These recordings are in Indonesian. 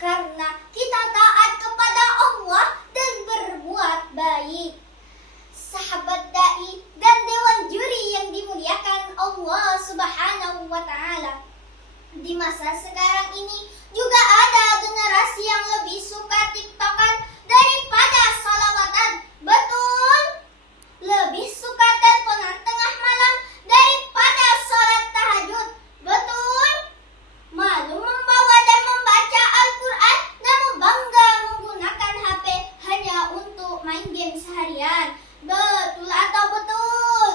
karena kita taat kepada Allah dan berbuat baik. Sahabat dai dan dewan juri yang dimuliakan Allah Subhanahu wa taala. Di masa sekarang ini juga ada generasi yang lebih suka TikTokan daripada salawatan. Betul? Lebih suka teleponan tengah malam daripada sholat tahajud. Betul? Malu membawa dan membaca Al-Quran, namun bangga menggunakan HP hanya untuk main game seharian. Betul atau betul?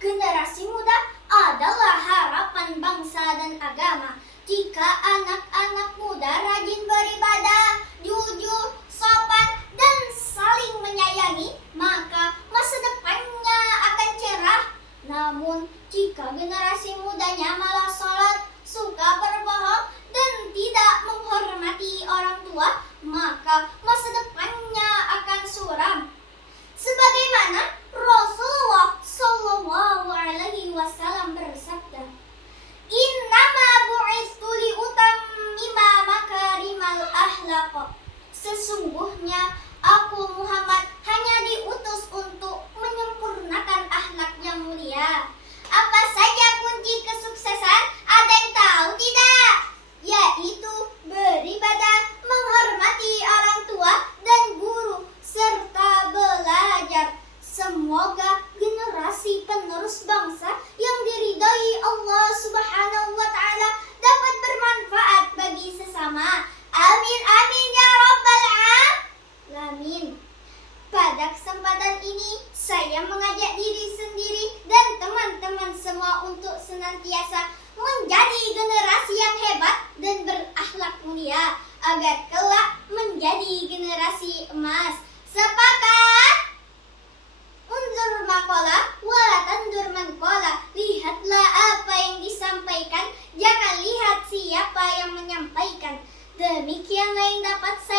Generasi muda adalah harapan bangsa dan agama. Jika anak-anak muda rajin beribadah, jujur, sopan, dan saling menyayangi, maka masa depannya akan cerah. Namun, jika generasi mudanya malah sholat, suka berbohong, dan tidak menghormati orang tua, maka masa depannya akan suram. Sebagaimana Rasulullah Shallallahu Alaihi Wasallam bersabda, "Innama bu'istu liutammima makarimal akhlaq." Sesungguhnya aku Muhammad hanya diutus untuk menyempurnakan akhlak yang mulia. Apa saja kunci kesuksesan? Ada yang tahu tidak? Yaitu beribadah, menghormati orang tua dan guru, serta belajar. Semoga generasi penerus bangsa yang diridhai Allah Subhanahu wa taala dapat bermanfaat bagi sesama. Amin amin ya rabbal alamin. Pada kesempatan ini saya mengajak diri sendiri dan teman-teman semua untuk senantiasa menjadi generasi yang hebat dan berakhlak mulia agar kelak menjadi generasi emas. Sepakat? Unzur maqala wala tandur man qala. Lihatlah apa yang disampaikan, jangan lihat siapa yang menyampaikan. Demikianlah yang dapat saya